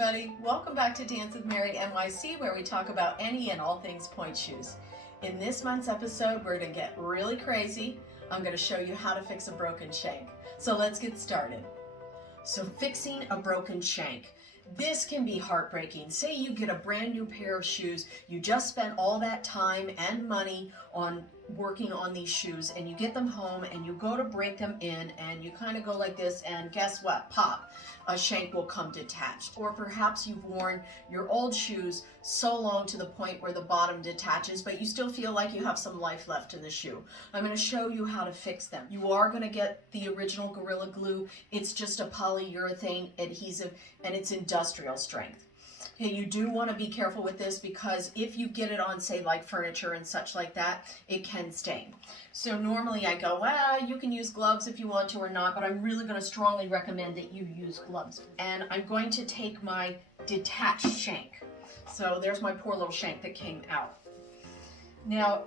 everybody. Welcome back to Dance with Mary NYC, where we talk about any and all things pointe shoes. In this month's episode, we're going to get really crazy. I'm going to show you how to fix a broken shank. So let's get started. So fixing a broken shank. This can be heartbreaking. Say you get a brand new pair of shoes, you just spent all that time and money on working on these shoes, and you get them home and you go to break them in and you kind of go like this, and guess what? Pop, a shank will come detached. Or perhaps you've worn your old shoes so long to the point where the bottom detaches, but you still feel like you have some life left in the shoe. I'm going to show you how to fix them. You are going to get the original Gorilla Glue. It's just a polyurethane adhesive and it's industrial strength. Okay, you do want to be careful with this because if you get it on, say, like furniture and such like that, it can stain. So normally I go, well, you can use gloves if you want to or not, but I'm really going to strongly recommend that you use gloves. And I'm going to take my detached shank. So there's my poor little shank that came out. Now,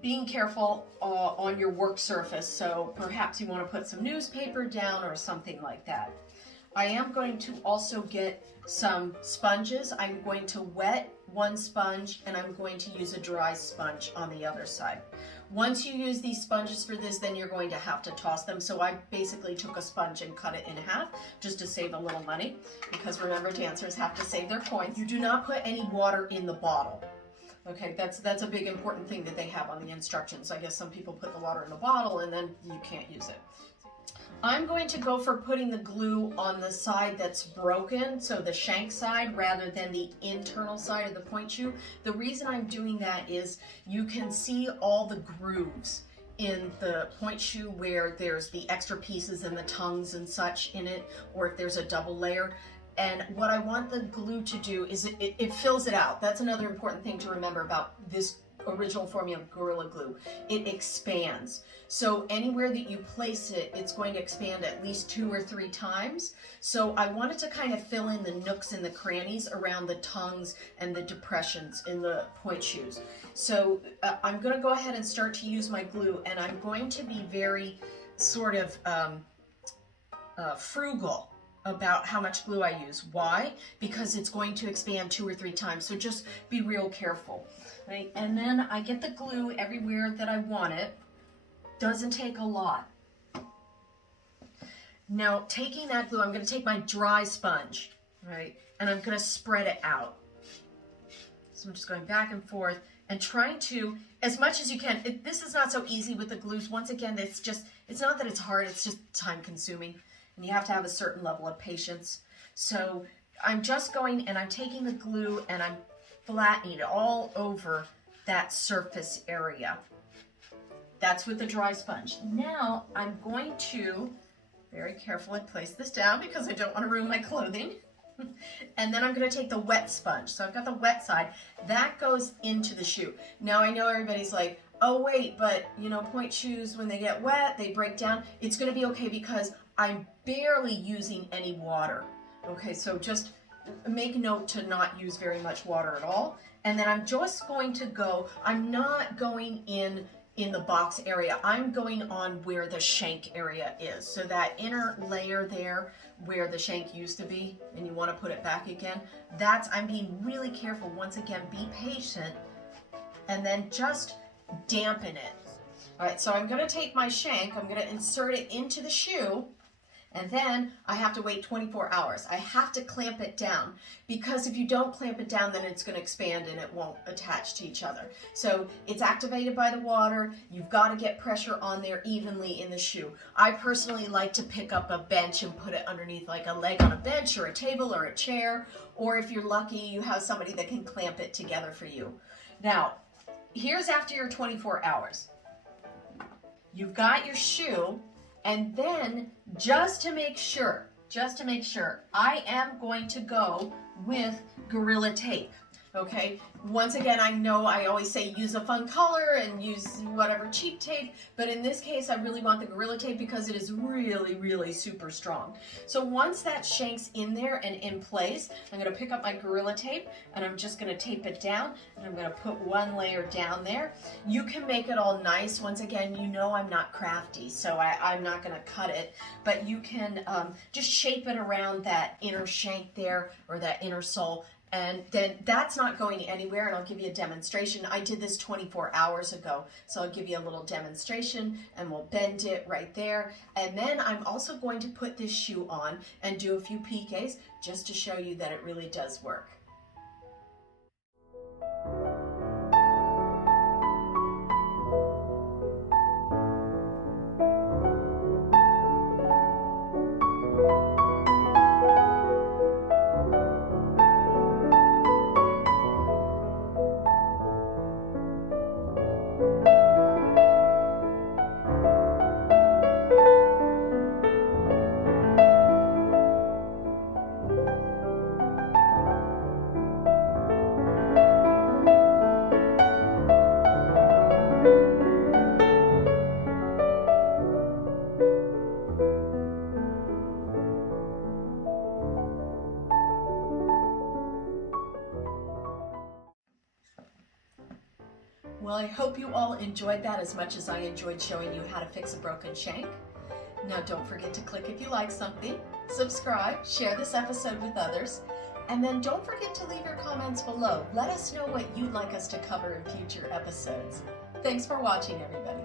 being careful on your work surface, so perhaps you want to put some newspaper down or something like that. I am going to also get some sponges. I'm going to wet one sponge and I'm going to use a dry sponge on the other side. Once you use these sponges for this, then you're going to have to toss them. So I basically took a sponge and cut it in half just to save a little money, because remember, dancers have to save their coins. You do not put any water in the bottle. Okay, that's a big important thing that they have on the instructions. I guess some people put the water in the bottle and then you can't use it. I'm going to go for putting the glue on the side that's broken, so the shank side, rather than the internal side of the pointe shoe. The reason I'm doing that is you can see all the grooves in the pointe shoe where there's the extra pieces and the tongues and such in it, or if there's a double layer. And what I want the glue to do is it fills it out. That's another important thing to remember about this original formula of Gorilla Glue. It expands. So anywhere that you place it, it's going to expand at least 2 or 3 times. So I wanted to kind of fill in the nooks and the crannies around the tongues and the depressions in the pointe shoes. So I'm going to go ahead and start to use my glue, and I'm going to be very sort of frugal about how much glue I use. Why? Because it's going to expand 2 or 3 times. So just be real careful. Right? And then I get the glue everywhere that I want it. Doesn't take a lot. Now, taking that glue, I'm going to take my dry sponge, right? And I'm going to spread it out. So I'm just going back and forth and trying to, as much as you can. This is not so easy with the glues. Once again, it's not that it's hard, it's just time consuming. And you have to have a certain level of patience. So I'm just going and I'm taking the glue and I'm flattening it all over that surface area. That's with the dry sponge. Now I'm going to very carefully place this down because I don't want to ruin my clothing. And then I'm going to take the wet sponge. So I've got the wet side. That goes into the shoe. Now I know everybody's like, oh wait, but you know, pointe shoes, when they get wet, they break down. It's going to be okay because I'm barely using any water. Okay, so just make note to not use very much water at all. And then I'm just going to go, I'm not going in the box area. I'm going on where the shank area is. So that inner layer there where the shank used to be, and you want to put it back again, I'm being really careful. Once again, be patient and then just dampen it. All right, so I'm going to take my shank, I'm going to insert it into the shoe, and then I have to wait 24 hours. I have to clamp it down, because if you don't clamp it down, then it's going to expand and it won't attach to each other. So it's activated by the water. You've got to get pressure on there evenly in the shoe. I personally like to pick up a bench and put it underneath, like a leg on a bench or a table or a chair, or if you're lucky, you have somebody that can clamp it together for you. Now, here's after your 24 hours. You've got your shoe. And then, just to make sure, I am going to go with Gorilla Tape. Okay, once again, I know I always say use a fun color and use whatever cheap tape, but in this case, I really want the Gorilla Tape because it is really, really super strong. So once that shank's in there and in place, I'm gonna pick up my Gorilla Tape and I'm just gonna tape it down, and I'm gonna put one layer down there. You can make it all nice. Once again, you know I'm not crafty, so I'm not gonna cut it, but you can just shape it around that inner shank there, or that inner sole. And then that's not going anywhere, and I'll give you a demonstration. I did this 24 hours ago, so I'll give you a little demonstration, and we'll bend it right there. And then I'm also going to put this shoe on and do a few piqués just to show you that it really does work. Well, I hope you all enjoyed that as much as I enjoyed showing you how to fix a broken shank. Now don't forget to click if you like something, subscribe, share this episode with others, and then don't forget to leave your comments below. Let us know what you'd like us to cover in future episodes. Thanks for watching, everybody.